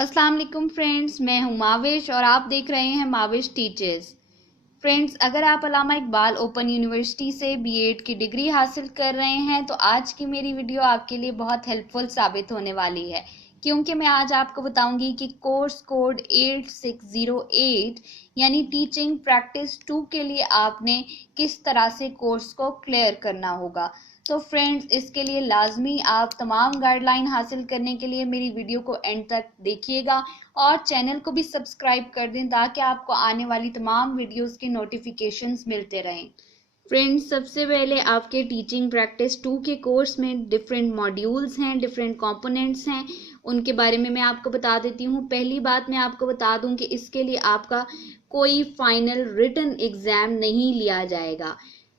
अस्सलाम वालेकुम फ्रेंड्स, मैं हूं माविश और आप देख रहे हैं माविश टीचर्स। फ्रेंड्स, अगर आप अल्लामा इकबाल ओपन यूनिवर्सिटी से बीएड की डिग्री हासिल कर रहे हैं तो आज की मेरी वीडियो आपके लिए बहुत हेल्पफुल साबित होने वाली है, क्योंकि मैं आज आपको बताऊंगी कि कोर्स कोड 8608 यानी टीचिंग प्रैक्टिस 2 के लिए आपने किस तरह से कोर्स को क्लियर करना होगा। तो फ्रेंड्स, इसके लिए लाजमी आप तमाम गाइडलाइन हासिल करने के लिए मेरी वीडियो को एंड तक देखिएगा और चैनल को भी सब्सक्राइब कर दें ताकि आपको आने वाली तमाम वीडियोस के नोटिफिकेशंस मिलते रहें। फ्रेंड्स, सबसे पहले आपके टीचिंग प्रैक्टिस 2 के कोर्स में डिफरेंट मॉड्यूल्स हैं, डिफरेंट कंपोनेंट्स हैं, उनके बारे में मैं आपको बता देती हूँ। पहली बात मैं आपको बता दूं कि इसके लिए आपका कोई फाइनल रिटन एग्जाम नहीं लिया जाएगा।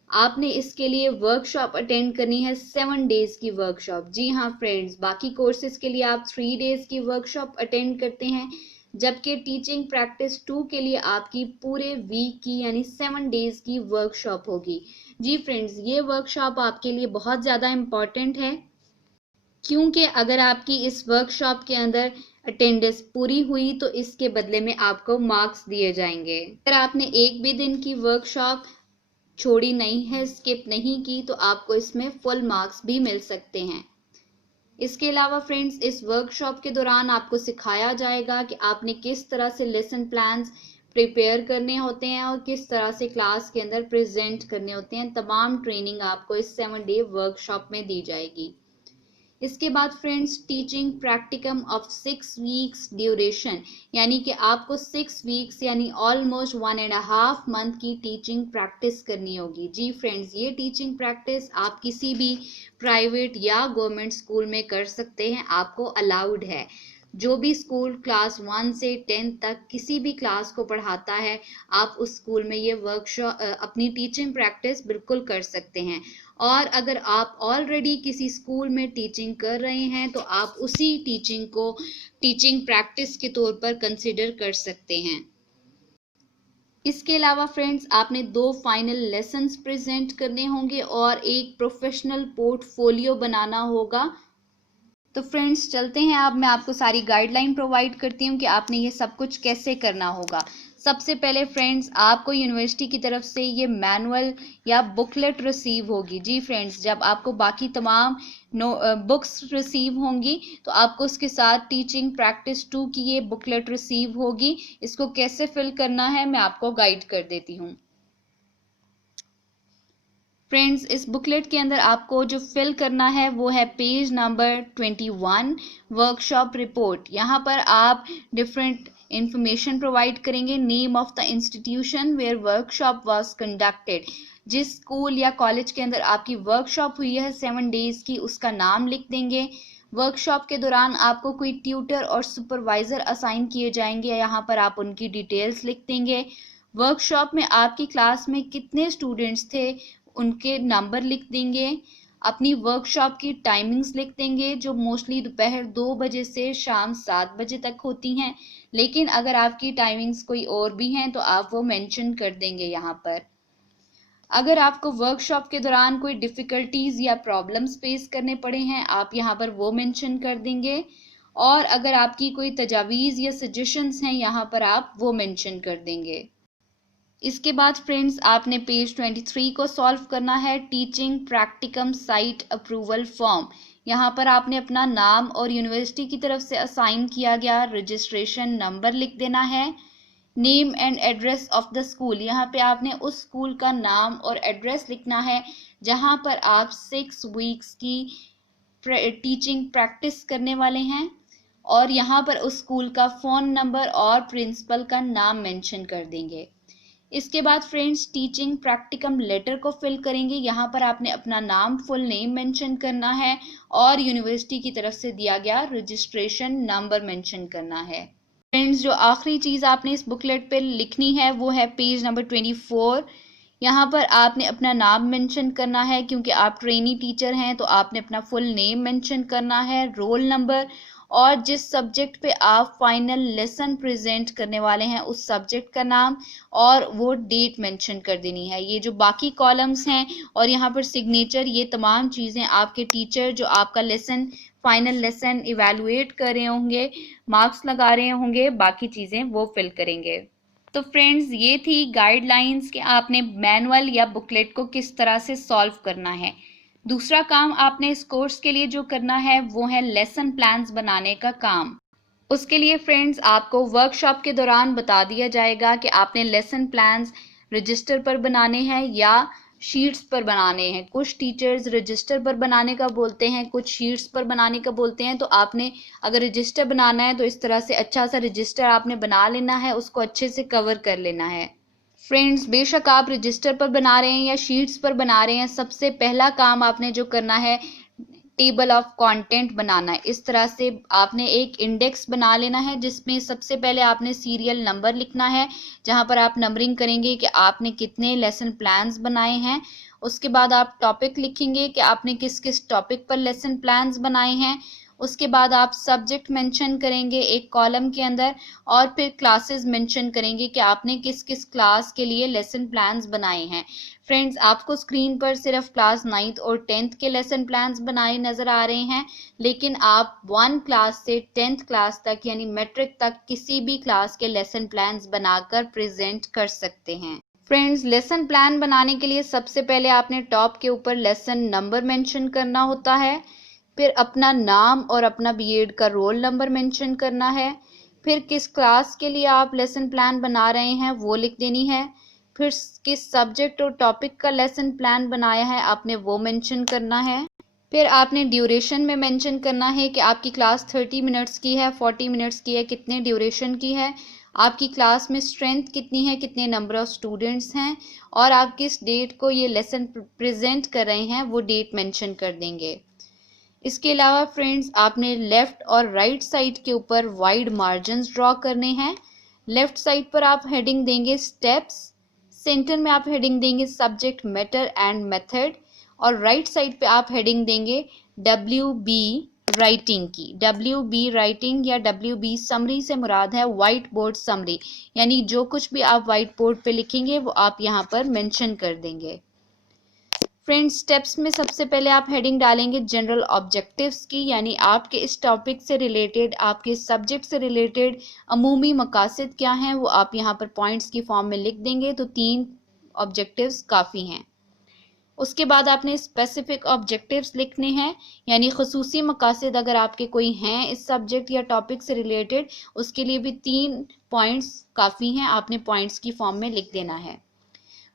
आपने इसके लिए वर्कशॉप अटेंड करनी है, 7 डेज की वर्कशॉप। जी हाँ फ्रेंड्स, बाकी कोर्सेज के लिए आप 3 डेज की वर्कशॉप अटेंड करते हैं, जबकि टीचिंग प्रैक्टिस 2 के लिए आपकी पूरे वीक की यानी 7 डेज की वर्कशॉप होगी। जी फ्रेंड्स, ये वर्कशॉप आपके लिए बहुत ज़्यादा इम्पॉर्टेंट है, क्योंकि अगर आपकी इस वर्कशॉप के अंदर अटेंडेंस पूरी हुई तो इसके बदले में आपको मार्क्स दिए जाएंगे। अगर आपने एक भी दिन की वर्कशॉप छोड़ी नहीं है, स्किप नहीं की, तो आपको इसमें फुल मार्क्स भी मिल सकते हैं। इसके अलावा फ्रेंड्स, इस वर्कशॉप के दौरान आपको सिखाया जाएगा कि आपने किस तरह से लेसन प्लान्स प्रिपेयर करने होते हैं और किस तरह से क्लास के अंदर प्रेजेंट करने होते हैं। तमाम ट्रेनिंग आपको इस 7 डे वर्कशॉप में दी जाएगी। इसके बाद friends, teaching practicum of 6 weeks duration, यानी कि आपको 6 वीक्स यानी ऑलमोस्ट 1.5 मंथ की टीचिंग प्रैक्टिस करनी होगी। जी फ्रेंड्स, ये टीचिंग प्रैक्टिस आप किसी भी प्राइवेट या गवर्नमेंट स्कूल में कर सकते हैं, आपको अलाउड है। जो भी स्कूल क्लास 1 से 10 तक किसी भी क्लास को पढ़ाता है, आप उस स्कूल में ये वर्कशॉप अपनी टीचिंग प्रैक्टिस बिल्कुल कर सकते हैं। और अगर आप ऑलरेडी किसी स्कूल में टीचिंग कर रहे हैं तो आप उसी टीचिंग को टीचिंग प्रैक्टिस के तौर पर कंसिडर कर सकते हैं। इसके अलावा फ्रेंड्स, आपने 2 फाइनल लेसन्स प्रेजेंट करने होंगे और एक प्रोफेशनल पोर्टफोलियो बनाना होगा। तो फ्रेंड्स, चलते हैं, अब मैं आपको सारी गाइडलाइन प्रोवाइड करती हूँ कि आपने ये सब कुछ कैसे करना होगा। सबसे पहले फ्रेंड्स, आपको यूनिवर्सिटी की तरफ से ये मैनुअल या बुकलेट रिसीव होगी। जी फ्रेंड्स, जब आपको बाकी तमाम बुक्स रिसीव होंगी तो आपको उसके साथ टीचिंग प्रैक्टिस 2 की ये बुकलेट रिसीव होगी। इसको कैसे फिल करना है मैं आपको गाइड कर देती हूँ। फ्रेंड्स, इस बुकलेट के अंदर आपको जो फिल करना है वो है पेज नंबर 21, वर्कशॉप रिपोर्ट। यहाँ पर आप डिफरेंट इंफॉर्मेशन प्रोवाइड करेंगे, name of the institution where workshop was conducted, जिस स्कूल या कॉलेज के अंदर आपकी वर्कशॉप हुई है 7 डेज की, उसका नाम लिख देंगे। वर्कशॉप के दौरान आपको कोई ट्यूटर और सुपरवाइजर असाइन किए जाएंगे, यहाँ पर आप उनकी डिटेल्स लिख देंगे। वर्कशॉप में आपकी क्लास में कितने स्टूडेंट्स थे उनके नंबर लिख देंगे। अपनी वर्कशॉप की टाइमिंग्स लिख देंगे, जो मोस्टली दोपहर 2 बजे से शाम 7 बजे तक होती हैं, लेकिन अगर आपकी टाइमिंग्स कोई और भी हैं तो आप वो मेंशन कर देंगे यहाँ पर। अगर आपको वर्कशॉप के दौरान कोई डिफ़िकल्टीज या प्रॉब्लम्स फेस करने पड़े हैं, आप यहाँ पर वो मेंशन कर देंगे। और अगर आपकी कोई तजावीज़ या सजेशंस हैं, यहाँ पर आप वो मेंशन कर देंगे। इसके बाद फ्रेंड्स, आपने पेज 23 को सॉल्व करना है, teaching practicum site approval form. यहाँ पर आपने अपना नाम और यूनिवर्सिटी की तरफ से असाइन किया गया रजिस्ट्रेशन नंबर लिख देना है। Name and address of the school, यहाँ पे आपने उस स्कूल का नाम और एड्रेस लिखना है जहाँ पर आप 6 वीक्स की टीचिंग प्रैक्टिस करने वाले हैं, और यहाँ पर उस स्कूल का फ़ोन नंबर और प्रिंसिपल का नाम मेंशन कर देंगे। इसके बाद फ्रेंड्स, टीचिंग प्रैक्टिकम लेटर को फिल करेंगे। यहाँ पर आपने अपना नाम, फुल नेम मेंशन करना है और यूनिवर्सिटी की तरफ से दिया गया रजिस्ट्रेशन नंबर मेंशन करना है। फ्रेंड्स, जो आखिरी चीज़ आपने इस बुकलेट पे लिखनी है वो है पेज नंबर 24। यहाँ पर आपने अपना नाम मेंशन करना है, क्योंकि आप ट्रेनी टीचर हैं तो आपने अपना फुल नेम मेंशन करना है, रोल नंबर और जिस सब्जेक्ट पे आप फाइनल लेसन प्रेजेंट करने वाले हैं उस सब्जेक्ट का नाम और वो डेट मेंशन कर देनी है। ये जो बाकी कॉलम्स हैं और यहाँ पर सिग्नेचर, ये तमाम चीज़ें आपके टीचर जो आपका लेसन फाइनल लेसन इवैल्यूएट कर रहे होंगे, मार्क्स लगा रहे होंगे, बाकी चीज़ें वो फिल करेंगे। तो फ्रेंड्स, ये थी गाइडलाइंस कि आपने मैनुअल या बुकलेट को किस तरह से सॉल्व करना है। दूसरा काम आपने इस कोर्स के लिए जो करना है वो है लेसन प्लान्स बनाने का काम। उसके लिए फ्रेंड्स आपको वर्कशॉप के दौरान बता दिया जाएगा कि आपने लेसन प्लान्स रजिस्टर पर बनाने हैं या शीट्स पर बनाने हैं। कुछ टीचर्स रजिस्टर पर बनाने का बोलते हैं, कुछ शीट्स पर बनाने का बोलते हैं। तो आपने अगर रजिस्टर बनाना है तो इस तरह से अच्छा सा रजिस्टर आपने बना लेना है, उसको अच्छे से कवर कर लेना है। फ्रेंड्स, बेशक आप रजिस्टर पर बना रहे हैं या शीट्स पर बना रहे हैं, सबसे पहला काम आपने जो करना है टेबल ऑफ कंटेंट बनाना है। इस तरह से आपने एक इंडेक्स बना लेना है जिसमें सबसे पहले आपने सीरियल नंबर लिखना है, जहां पर आप नंबरिंग करेंगे कि आपने कितने लेसन प्लान्स बनाए हैं। उसके बाद आप टॉपिक लिखेंगे कि आपने किस किस टॉपिक पर लेसन प्लान्स बनाए हैं। उसके बाद आप सब्जेक्ट मेंशन करेंगे एक कॉलम के अंदर, और फिर क्लासेस मेंशन करेंगे कि आपने किस किस क्लास के लिए लेसन प्लान्स बनाए हैं। फ्रेंड्स, आपको स्क्रीन पर सिर्फ क्लास 9th और 10th के लेसन प्लान्स बनाए नज़र आ रहे हैं, लेकिन आप 1 क्लास से 10th क्लास तक यानी मैट्रिक तक किसी भी क्लास के लेसन प्लान्स बनाकर प्रेजेंट कर सकते हैं। फ्रेंड्स, लेसन प्लान बनाने के लिए सबसे पहले आपने टॉप के ऊपर लेसन नंबर मेंशन करना होता है, फिर अपना नाम और अपना बीएड का रोल नंबर मेंशन करना है, फिर किस क्लास के लिए आप लेसन प्लान बना रहे हैं वो लिख देनी है, फिर किस सब्जेक्ट और टॉपिक का लेसन प्लान बनाया है आपने वो मेंशन करना है, फिर आपने ड्यूरेशन में मेंशन करना है कि आपकी क्लास 30 मिनट्स की है, 40 मिनट्स की है, कितने ड्यूरेशन की है, आपकी क्लास में स्ट्रेंथ कितनी है, कितने नंबर ऑफ स्टूडेंट्स हैं, और आप किस डेट को ये लेसन प्रेजेंट कर रहे हैं वो डेट मेंशन कर देंगे। इसके अलावा फ्रेंड्स, आपने लेफ्ट और राइट साइड के ऊपर वाइड मार्जिन्स ड्रॉ करने हैं। लेफ्ट साइड पर आप हेडिंग देंगे स्टेप्स, सेंटर में आप हेडिंग देंगे सब्जेक्ट मैटर एंड मेथड, और राइट साइड पे आप हेडिंग देंगे WB राइटिंग की। WB राइटिंग या WB समरी से मुराद है वाइट बोर्ड समरी, यानी जो कुछ भी आप वाइट बोर्ड पे लिखेंगे वो आप यहाँ पर मेंशन कर देंगे। फ्रेंड्स, स्टेप्स में सबसे पहले आप हेडिंग डालेंगे जनरल ऑब्जेक्टिव्स की, यानी आपके इस टॉपिक से रिलेटेड, आपके सब्जेक्ट से रिलेटेड अमूमी मकासद क्या हैं वो आप यहाँ पर पॉइंट्स की फॉर्म में लिख देंगे, तो 3 ऑब्जेक्टिव्स काफ़ी हैं। उसके बाद आपने स्पेसिफिक ऑब्जेक्टिव्स लिखने हैं, यानी खसूसी मकासद अगर आपके कोई हैं इस सब्जेक्ट या टॉपिक से रिलेटेड, उसके लिए भी 3 पॉइंट्स काफ़ी हैं, आपने पॉइंट्स की फॉर्म में लिख देना है।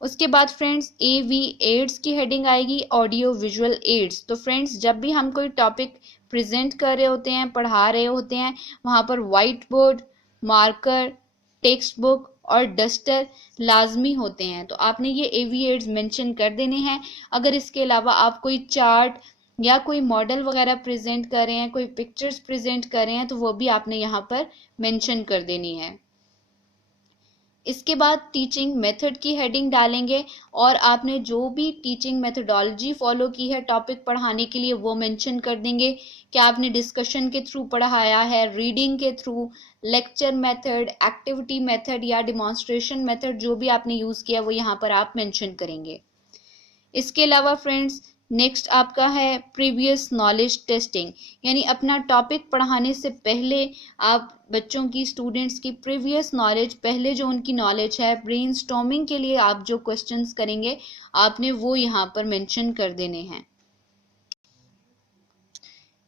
उसके बाद फ्रेंड्स, AV एड्स की हेडिंग आएगी, ऑडियो विजुअल एड्स। तो फ्रेंड्स, जब भी हम कोई टॉपिक प्रेजेंट कर रहे होते हैं, पढ़ा रहे होते हैं, वहाँ पर white board, marker, text book और डस्टर लाजमी होते हैं, तो आपने ये AV एड्स मेंशन कर देने हैं। अगर इसके अलावा आप कोई चार्ट या कोई मॉडल वगैरह प्रेजेंट कर रहे हैं, कोई पिक्चर्स प्रेजेंट कर रहे हैं, तो वो भी आपने यहाँ पर मेंशन कर देनी है। इसके बाद टीचिंग मेथड की हेडिंग डालेंगे, और आपने जो भी टीचिंग मेथडोलॉजी फॉलो की है टॉपिक पढ़ाने के लिए वो मेंशन कर देंगे कि आपने डिस्कशन के थ्रू पढ़ाया है, रीडिंग के through, lecture method, activity method या डिमॉन्स्ट्रेशन मेथड जो भी आपने यूज़ किया वो यहाँ पर आप मेंशन करेंगे। इसके अलावा फ्रेंड्स, नेक्स्ट आपका है प्रीवियस नॉलेज टेस्टिंग, यानी अपना टॉपिक पढ़ाने से पहले आप बच्चों की, स्टूडेंट्स की प्रीवियस नॉलेज, पहले जो उनकी नॉलेज है, ब्रेनस्टॉर्मिंग के लिए आप जो क्वेश्चंस करेंगे आपने वो यहाँ पर मेंशन कर देने हैं।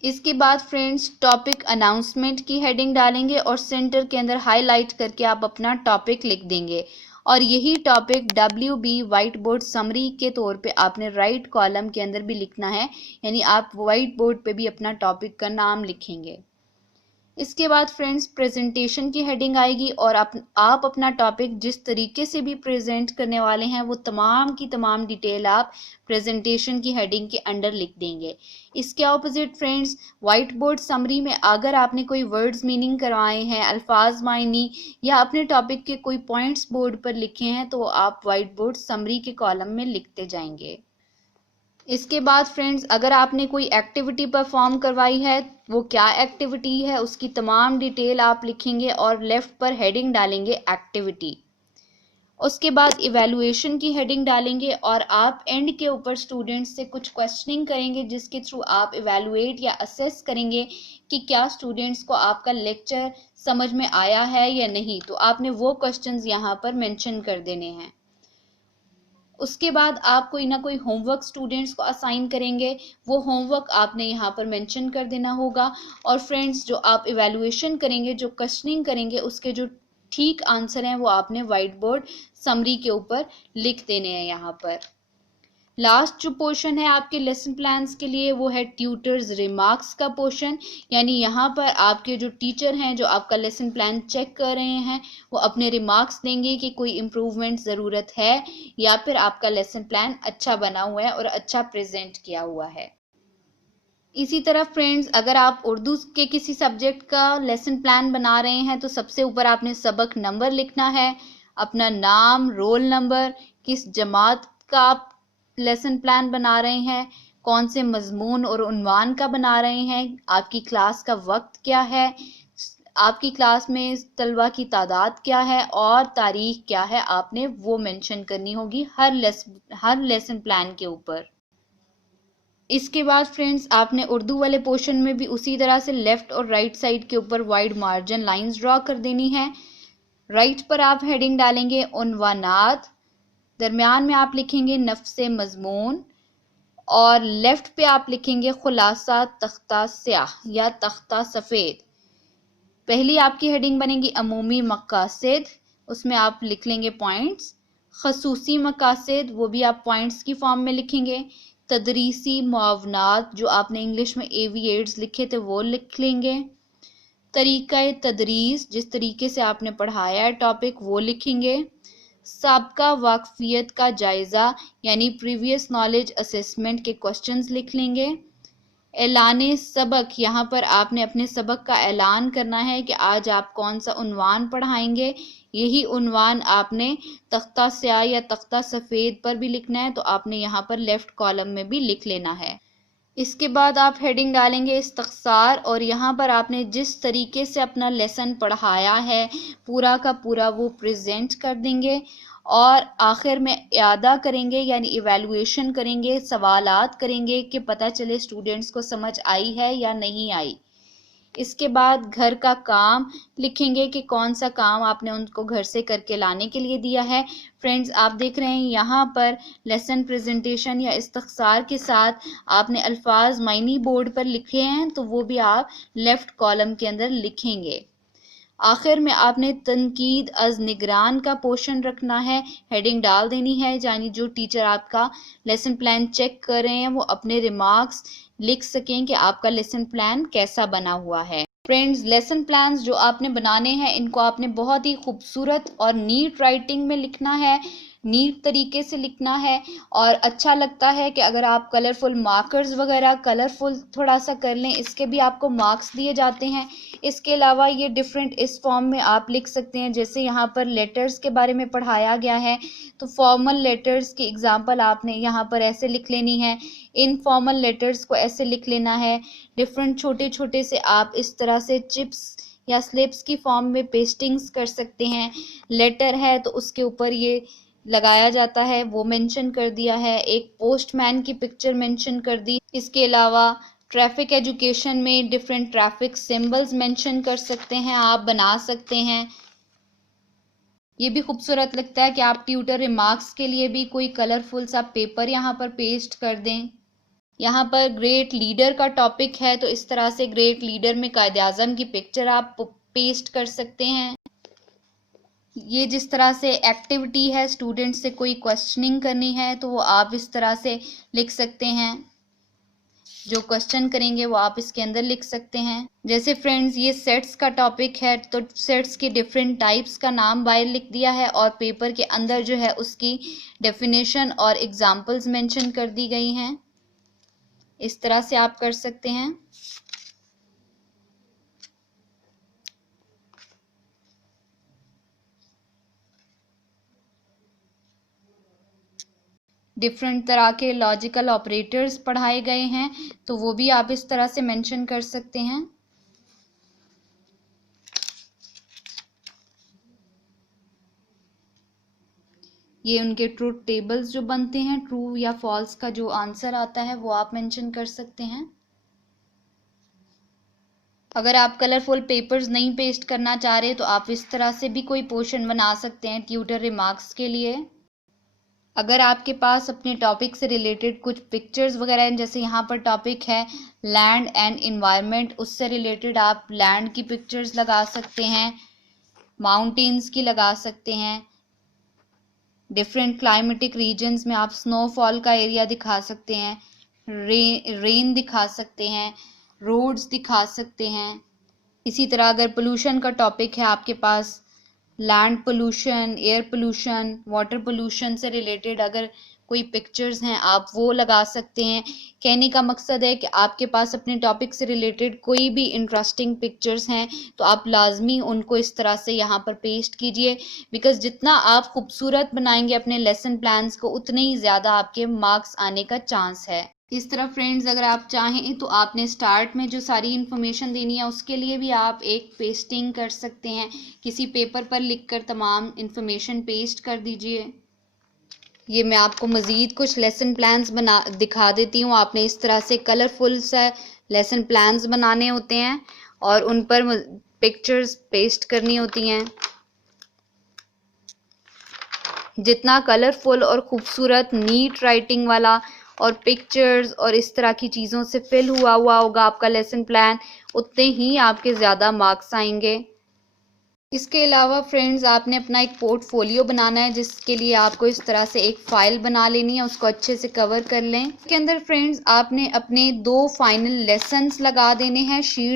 इसके बाद फ्रेंड्स, टॉपिक अनाउंसमेंट की हेडिंग डालेंगे और सेंटर के अंदर हाईलाइट करके आप अपना टॉपिक लिख देंगे, और यही topic WB white board summary के तौर पे आपने राइट कॉलम के अंदर भी लिखना है, यानी आप वाइट बोर्ड पे भी अपना टॉपिक का नाम लिखेंगे। इसके बाद फ्रेंड्स, प्रेजेंटेशन की हेडिंग आएगी, और आप अपना टॉपिक जिस तरीके से भी प्रेजेंट करने वाले हैं वो तमाम की तमाम डिटेल आप प्रेजेंटेशन की हेडिंग के अंडर लिख देंगे। इसके opposite friends, white board summary में अगर आपने कोई वर्ड्स मीनिंग करवाए हैं, अल्फाज मायनी, या अपने टॉपिक के कोई पॉइंट्स बोर्ड पर लिखे हैं, तो आप वाइट बोर्ड समरी के कॉलम में लिखते जाएंगे। इसके बाद फ्रेंड्स, अगर आपने कोई एक्टिविटी परफॉर्म करवाई है, वो क्या एक्टिविटी है उसकी तमाम डिटेल आप लिखेंगे और लेफ्ट पर हेडिंग डालेंगे एक्टिविटी। उसके बाद इवैल्यूएशन की हेडिंग डालेंगे और आप एंड के ऊपर स्टूडेंट्स से कुछ क्वेश्चनिंग करेंगे जिसके थ्रू आप इवैल्यूएट या असेस करेंगे कि क्या स्टूडेंट्स को आपका लेक्चर समझ में आया है या नहीं। तो आपने वो क्वेश्चंस यहाँ पर मेंशन कर देने हैं। उसके बाद आप कोई ना कोई होमवर्क स्टूडेंट्स को असाइन करेंगे, वो होमवर्क आपने यहाँ पर मेंशन कर देना होगा। और फ्रेंड्स, जो आप इवैल्यूएशन करेंगे, जो क्वेश्चनिंग करेंगे, उसके जो ठीक आंसर हैं वो आपने वाइट बोर्ड समरी के ऊपर लिख देने हैं यहाँ पर। लास्ट जो पोर्शन है आपके लेसन प्लान्स के लिए वो है ट्यूटर्स रिमार्क्स का पोर्शन, यानी यहाँ पर आपके जो टीचर हैं जो आपका लेसन प्लान चेक कर रहे हैं वो अपने रिमार्क्स देंगे कि कोई इम्प्रूवमेंट ज़रूरत है या फिर आपका लेसन प्लान अच्छा बना हुआ है और अच्छा प्रेजेंट किया हुआ है। इसी तरह फ्रेंड्स, अगर आप उर्दू के किसी सब्जेक्ट का लेसन प्लान बना रहे हैं तो सबसे ऊपर आपने सबक नंबर लिखना है, अपना नाम, रोल नंबर, किस जमात का आप लेसन प्लान बना रहे हैं, कौन से मजमून और उन्वान का बना रहे हैं, आपकी क्लास का वक्त क्या है, आपकी क्लास में तलबा की तादाद क्या है और तारीख क्या है, आपने वो मेंशन करनी होगी हर लेसन प्लान के ऊपर। इसके बाद फ्रेंड्स, आपने उर्दू वाले पोर्शन में भी उसी तरह से लेफ्ट और राइट साइड के ऊपर वाइड मार्जिन लाइंस ड्रॉ कर देनी है। राइट पर आप हेडिंग डालेंगे उन्वानात, दरमियान में आप लिखेंगे नफ्से मजमून और लेफ्ट पे आप लिखेंगे खुलासा तख्ता स्याह या तख्ता सफ़ेद। पहली आपकी हेडिंग बनेगी अमूमी मकासद, उसमें आप लिख लेंगे पॉइंट्स। खसूसी मकासद, वो भी आप पॉइंट्स की फॉर्म में लिखेंगे। तदरीसी मुआवनात, जो आपने इंग्लिश में एविएट्स लिखे थे वो लिख लेंगे। तरीक़ा तदरीस, जिस तरीके से आपने पढ़ाया है टॉपिक वो लिखेंगे। साबका वाकफियत का जायज़ा यानी प्रीवियस नॉलेज असेसमेंट के क्वेश्चंस लिख लेंगे। ऐलान सबक, यहाँ पर आपने अपने सबक का ऐलान करना है कि आज आप कौन सा उन्वान पढ़ाएंगे। यही उन्वान आपने तख्ता स्याह या तख्ता सफ़ेद पर भी लिखना है, तो आपने यहाँ पर लेफ्ट कॉलम में भी लिख लेना है। इसके बाद आप हेडिंग डालेंगे इस्तख्सार और यहाँ पर आपने जिस तरीके से अपना लेसन पढ़ाया है पूरा का पूरा वो प्रेजेंट कर देंगे और आखिर में इयादा करेंगे यानी इवैल्यूएशन करेंगे, सवालात करेंगे कि पता चले स्टूडेंट्स को समझ आई है या नहीं आई। इसके बाद घर का काम लिखेंगे कि कौन सा काम आपने उनको घर से करके लाने के लिए दिया है। फ्रेंड्स, आप देख रहे हैं यहाँ पर लेसन प्रेजेंटेशन या इस्तख्सार के साथ आपने अल्फाज मायनी बोर्ड पर लिखे हैं, तो वो भी आप लेफ्ट कॉलम के अंदर लिखेंगे। आखिर में आपने तनकीद अज निगरान का पोर्शन रखना है, हेडिंग डाल देनी है, यानी जो टीचर आपका लेसन प्लान चेक कर रहे हैं वो अपने रिमार्क्स लिख सकें कि आपका लेसन प्लान कैसा बना हुआ है। फ्रेंड्स, लेसन प्लान्स जो आपने बनाने हैं इनको आपने बहुत ही खूबसूरत और नीट राइटिंग में लिखना है, नीट तरीके से लिखना है। और अच्छा लगता है कि अगर आप कलरफुल मार्कर्स वगैरह कलरफुल थोड़ा सा कर लें, इसके भी आपको मार्क्स दिए जाते हैं। इसके अलावा ये डिफरेंट इस फॉर्म में आप लिख सकते हैं, जैसे यहाँ पर लेटर्स के बारे में पढ़ाया गया है तो फॉर्मल लेटर्स की एग्जांपल आपने यहाँ पर ऐसे लिख लेनी है, इनफॉर्मल लेटर्स को ऐसे लिख लेना है। डिफरेंट छोटे छोटे से आप इस तरह से चिप्स या स्लिप्स की फॉर्म में पेस्टिंग्स कर सकते हैं। लेटर है तो उसके ऊपर ये लगाया जाता है वो मेंशन कर दिया है, एक पोस्टमैन की पिक्चर मेंशन कर दी। इसके अलावा ट्रैफिक एजुकेशन में डिफरेंट ट्रैफिक सिंबल्स मेंशन कर सकते हैं, आप बना सकते हैं। ये भी खूबसूरत लगता है कि आप ट्यूटर रिमार्क्स के लिए भी कोई कलरफुल सा पेपर यहाँ पर पेस्ट कर दें। यहाँ पर ग्रेट लीडर का टॉपिक है तो इस तरह से ग्रेट लीडर में कायदे आज़म की पिक्चर आप पेस्ट कर सकते हैं। ये जिस तरह से एक्टिविटी है, स्टूडेंट से कोई क्वेश्चनिंग करनी है तो वो आप इस तरह से लिख सकते हैं, जो क्वेश्चन करेंगे वो आप इसके अंदर लिख सकते हैं। जैसे फ्रेंड्स, ये सेट्स का टॉपिक है तो सेट्स की डिफरेंट टाइप्स का नाम बाहर लिख दिया है और पेपर के अंदर जो है उसकी डेफिनेशन और एग्जांपल्स मेंशन कर दी गई हैं। इस तरह से आप कर सकते हैं। डिफरेंट तरह के लॉजिकल ऑपरेटर्स पढ़ाए गए हैं तो वो भी आप इस तरह से मेंशन कर सकते हैं। ये उनके ट्रूथ टेबल्स जो बनते हैं, ट्रू या फॉल्स का जो आंसर आता है वो आप मेंशन कर सकते हैं। अगर आप कलरफुल पेपर्स नहीं पेस्ट करना चाह रहे तो आप इस तरह से भी कोई पोर्शन बना सकते हैं ट्यूटर रिमार्क्स के लिए। अगर आपके पास अपने टॉपिक से रिलेटेड कुछ पिक्चर्स वगैरह हैं, जैसे यहाँ पर टॉपिक है लैंड एंड इन्वायरमेंट, उससे रिलेटेड आप लैंड की पिक्चर्स लगा सकते हैं, माउंटेन्स की लगा सकते हैं, डिफरेंट क्लाइमेटिक रीजन्स में आप स्नोफॉल का एरिया दिखा सकते हैं, रेन दिखा सकते हैं, रोड्स दिखा सकते हैं। इसी तरह अगर पोल्यूशन का टॉपिक है आपके पास, land pollution, air pollution, water pollution से रिलेटेड अगर कोई पिक्चर्स हैं आप वो लगा सकते हैं। कहने का मकसद है कि आपके पास अपने टॉपिक से रिलेटेड कोई भी इंटरेस्टिंग पिक्चर्स हैं तो आप लाजमी उनको इस तरह से यहाँ पर पेस्ट कीजिए, बिकॉज जितना आप खूबसूरत बनाएंगे अपने लेसन प्लान्स को उतने ही ज़्यादा आपके मार्क्स आने का चांस है। इस तरह फ्रेंड्स अगर आप चाहें तो आपने स्टार्ट में जो सारी इन्फॉर्मेशन देनी है उसके लिए भी आप एक पेस्टिंग कर सकते हैं, किसी पेपर पर लिखकर तमाम इन्फॉर्मेशन पेस्ट कर दीजिए। ये मैं आपको मज़ीद कुछ लेसन प्लान्स बना दिखा देती हूँ। आपने इस तरह से कलरफुल सा लेसन प्लान्स बनाने होते हैं और उन पर पिक्चर्स पेस्ट करनी होती हैं। जितना कलरफुल और ख़ूबसूरत नीट राइटिंग वाला और पिक्चर्स और इस तरह की चीज़ों से फिल हुआ होगा आपका लेसन प्लान, उतने ही आपके ज़्यादा मार्क्स आएंगे। इसके अलावा फ्रेंड्स आपने अपना एक पोर्टफोलियो बनाना है, जिसके लिए आपको इस तरह से एक फ़ाइल बना लेनी है, उसको अच्छे से कवर कर लें। इसके अंदर फ्रेंड्स आपने अपने 2 फाइनल लेसन्स लगा देने हैं शीट